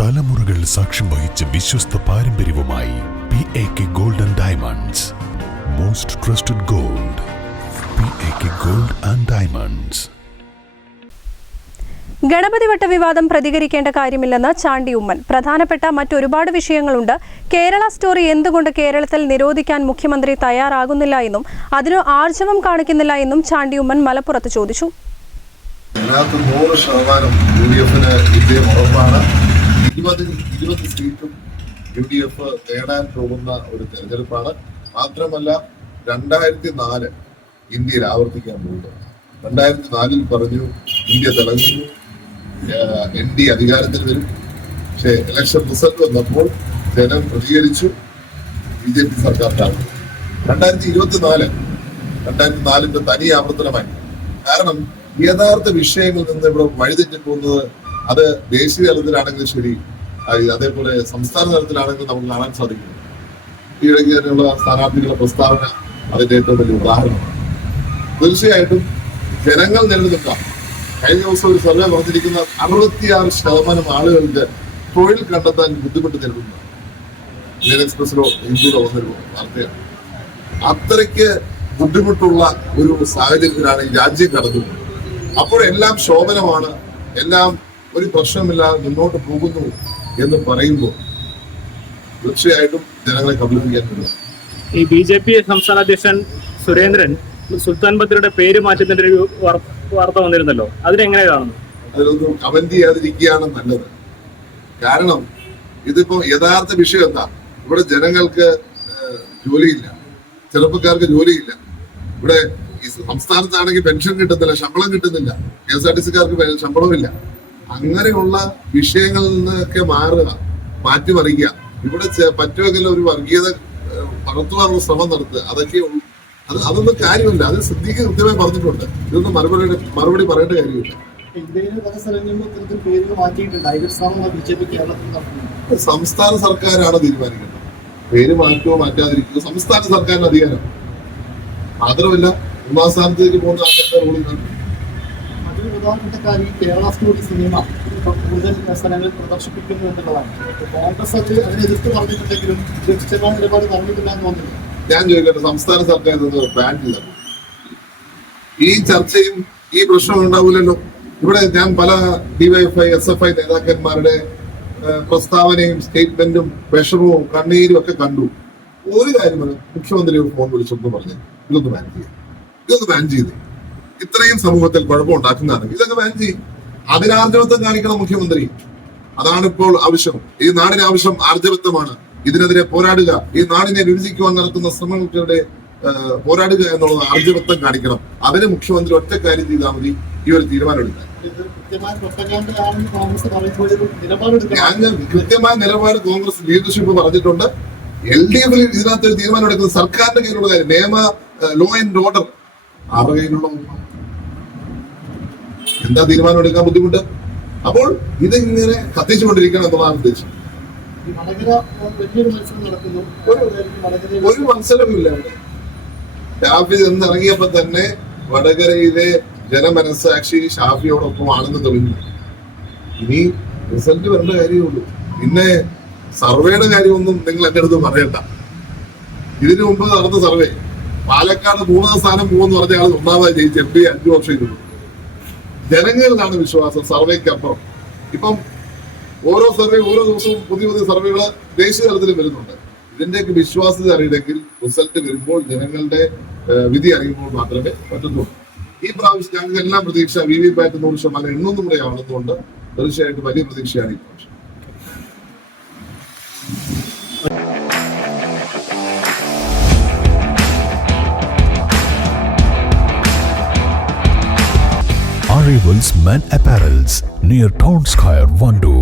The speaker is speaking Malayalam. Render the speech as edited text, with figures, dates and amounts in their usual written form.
തലമുറകൾ സാക്ഷ്യം വഹിച്ച വിശ്വസ്ത പാരമ്പര്യവുമായി PAK Gold and Diamonds. Most trusted gold. PAK Gold and Diamonds. Ganapathi വട്ട വിവാദം പ്രതികരിക്കേണ്ട കാര്യമില്ലെന്ന് ചാണ്ടി ഉമ്മൻ. പ്രധാനപ്പെട്ട മറ്റൊരുപാട് വിഷയങ്ങളുണ്ട്. കേരള സ്റ്റോറി എന്തുകൊണ്ട് കേരളത്തിൽ നിരോധിക്കാൻ മുഖ്യമന്ത്രി തയ്യാറാകുന്നില്ല എന്നും അതിന് ആർജവം കാണിക്കുന്നില്ല എന്നും ചാണ്ടി ഉമ്മൻ മലപ്പുറത്ത് ചോദിച്ചു. UDF നേടാൻ പോകുന്ന ഒരു തെരഞ്ഞെടുപ്പാണ്. മാത്രമല്ല 2004 ഇന്ത്യയിൽ ആവർത്തിക്കാൻ പോകുന്നത്. 2004 പറഞ്ഞു ഇന്ത്യ തിളങ്ങുന്നു, ND അധികാരത്തിൽ വരും. പക്ഷെ ഇലക്ഷൻ റിസൾട്ട് വന്നപ്പോൾ ജനം പ്രതികരിച്ചു, BJP സർക്കാർ താഴ്ന്നു. 2024 തനി ആവർത്തനമായി. കാരണം യഥാർത്ഥ വിഷയങ്ങളിൽ നിന്ന് ഇവിടെ വഴിതെറ്റിപ്പോകുന്നത് അത് ദേശീയ തലത്തിലാണെങ്കിലും ശരി, അതേപോലെ സംസ്ഥാന തലത്തിലാണെങ്കിലും നമുക്ക് കാണാൻ സാധിക്കും. ഈയിടയ്ക്ക് തന്നെയുള്ള സ്ഥാനാർത്ഥികളുടെ പ്രസ്താവന അതിന്റെ ഏറ്റവും വലിയ ഉദാഹരണമാണ്. തീർച്ചയായിട്ടും ജനങ്ങൾ നിലനിൽക്കാം. കഴിഞ്ഞ ദിവസം ഒരു സർവേ പറഞ്ഞിരിക്കുന്ന 66% ആളുകൾക്ക് തൊഴിൽ കണ്ടെത്താൻ ബുദ്ധിമുട്ട് നേരിടുന്നു. ഇന്ത്യൻ എക്സ്പ്രസിലോ ഹിന്ദുവിലോ വന്നൊരു വാർത്തയാണ്. അത്രയ്ക്ക് ബുദ്ധിമുട്ടുള്ള ഒരു സാഹചര്യത്തിലാണ് ഈ രാജ്യം കടന്നത്. അപ്പോഴെല്ലാം ശോഭനമാണ്, എല്ലാം ഒരു പ്രശ്നമില്ലാതെ മുന്നോട്ട് പോകുന്നു എന്ന് പറയുമ്പോൾ തീർച്ചയായിട്ടും ജനങ്ങളെ കബളിപ്പിക്കാൻ പറ്റില്ല. ഈ BJP സംസ്ഥാന അധ്യക്ഷൻ സുരേന്ദ്രൻ സുൽത്താൻ ബത്തേരിയുടെ പേര് മാറ്റുന്നതിന്റെ ഒരു വാർത്ത വന്നിരുന്നല്ലോ, അതിനെങ്ങനെ കാണുന്നു? അതിലൊന്നും കമന്റ് ചെയ്യാതിരിക്കുകയാണ് നല്ലത്. കാരണം ഇതിപ്പോ യഥാർത്ഥ വിഷയം എന്താ? ഇവിടെ ജനങ്ങൾക്ക് ജോലിയില്ല, ചെറുപ്പക്കാർക്ക് ജോലിയില്ല. ഇവിടെ ഈ സംസ്ഥാനത്താണെങ്കിൽ പെൻഷൻ കിട്ടുന്നില്ല, ശമ്പളം കിട്ടുന്നില്ല, KSRTCക്കാർക്ക് ശമ്പളമില്ല. അങ്ങനെയുള്ള വിഷയങ്ങളിൽ നിന്നൊക്കെ മാറ്റിമറിക്കുക. ഇവിടെ പറ്റുമെങ്കിൽ ഒരു വർഗീയത പകർത്തുവാനുള്ള ശ്രമം നടത്തുക, അതൊക്കെ അതൊന്നും കാര്യമില്ല. അത് സിദ്ദീഖ് കൃത്യമായി പറഞ്ഞിട്ടുണ്ട്. ഇതൊന്നും മറുപടി പറയേണ്ട കാര്യമില്ല. സംസ്ഥാന സർക്കാരാണ് തീരുമാനിക്കേണ്ടത്. പേര് മാറ്റുമോ മാറ്റാതിരിക്കുക സംസ്ഥാന സർക്കാരിന് അധികാരം. മാത്രമല്ല ഉമാസ്ഥാനത്തേക്ക് പോകുന്ന കേരള സ്റ്റോറി സിനിമ കൂടുതൽ സ്ഥലങ്ങളിൽ പ്രദർശിപ്പിക്കുന്നു എന്നുള്ളതാണ്. കോൺഗ്രസ് അത് അതിനെ എതിർത്ത് പറഞ്ഞിട്ടുണ്ടെങ്കിലും വ്യക്തമായ നിലപാട് പറഞ്ഞിട്ടില്ല എന്ന് തോന്നുന്നു. ഞാൻ ചോദിക്കട്ടെ, സംസ്ഥാന സർക്കാർ ബാൻ ചെയ്ത ഈ ചർച്ചയും ഈ പ്രശ്നവും ഉണ്ടാവില്ലല്ലോ. ഇവിടെ ഞാൻ പല DYFI SFI നേതാക്കന്മാരുടെ പ്രസ്താവനയും സ്റ്റേറ്റ്മെന്റും വിഷമവും കണ്ണീരും ഒക്കെ കണ്ടു. ഒരു കാര്യമാണ്, മുഖ്യമന്ത്രി ഫോൺ വിളിച്ചൊന്നും പറഞ്ഞു ഇതൊന്ന് ബാൻ ചെയ്ത് ഇത്രയും സമൂഹത്തിൽ കുഴപ്പമുണ്ടാക്കുന്നതാണെങ്കിൽ ഇതൊക്കെ ബാൻ ചെയ്യും. അതിനാർജവത്വം കാണിക്കണം മുഖ്യമന്ത്രി. അതാണ് ഇപ്പോൾ ആവശ്യം. ഈ നാടിന് ആവശ്യം ആർജവത്വമാണ്. ഇതിനെതിരെ പോരാടുക, ഈ നാടിനെ വിഭജിക്കുവാൻ നടത്തുന്ന ശ്രമങ്ങൾക്കെതിരെ പോരാടുക എന്നുള്ളത് ആർജവത്വം കാണിക്കണം. അതിന് മുഖ്യമന്ത്രി ഒറ്റ കാര്യം ചെയ്താൽ മതി, ഈ ഒരു തീരുമാനം എടുക്കാൻ. കൃത്യമായ നിലപാട് കോൺഗ്രസ് ലീഡർഷിപ്പ് പറഞ്ഞിട്ടുണ്ട്. LDF ഇതിനകത്ത് ഒരു തീരുമാനം എടുക്കുന്നത് സർക്കാരിന്റെ കയ്യിലുള്ള കാര്യം. ലോ ആൻഡ് ഓർഡർ ആരുടെ കയ്യിലുള്ള എന്താ തീരുമാനം എടുക്കാൻ ബുദ്ധിമുട്ട്? അപ്പോൾ ഇതിങ്ങനെ കത്തിച്ചുകൊണ്ടിരിക്കണം എന്നുള്ളതാണ് ഉദ്ദേശം. ഒരു മത്സരമില്ല ഇവിടെ. ഷാഫി ഇറങ്ങിയപ്പോ തന്നെ വടകരയിലെ ജനമനസാക്ഷി ഷാഫിയോടൊപ്പം ആണെന്ന് തെളിഞ്ഞു. ഇനി റിസൾട്ട് വരേണ്ട കാര്യമുള്ളൂ. പിന്നെ സർവേയുടെ കാര്യമൊന്നും നിങ്ങൾ എന്റെ അടുത്ത് പറയണ്ട. ഇതിനു മുമ്പ് നടന്ന സർവേ പാലക്കാട് 3ാം സ്ഥാനം പോകുമെന്ന് പറഞ്ഞ ആൾ 1ാമതായി ജയിച്ച് MP 5 വർഷം ഇരുന്നു. ജനങ്ങളിലാണ് വിശ്വാസം, സർവേക്ക് അപ്പുറം. ഇപ്പം ഓരോ ദിവസവും പുതിയ സർവേകൾ ദേശീയ തലത്തിൽ വരുന്നുണ്ട്. ഇതിന്റെയൊക്കെ വിശ്വാസ്യത അറിയണമെങ്കിൽ റിസൾട്ട് വരുമ്പോൾ ജനങ്ങളുടെ വിധി അറിയുമ്പോൾ മാത്രമേ പറ്റുന്നുള്ളൂ. ഈ പ്രാവശ്യം ഞങ്ങൾക്ക് എല്ലാം പ്രതീക്ഷ VVPAT 100% എണ്ണൊന്നും കൂടെ ആവുന്നതുകൊണ്ട് തീർച്ചയായിട്ടും വലിയ പ്രതീക്ഷയാണ് ഈ പ്രാവശ്യം. Arrivals Men Apparels near Town Square, Vandoor.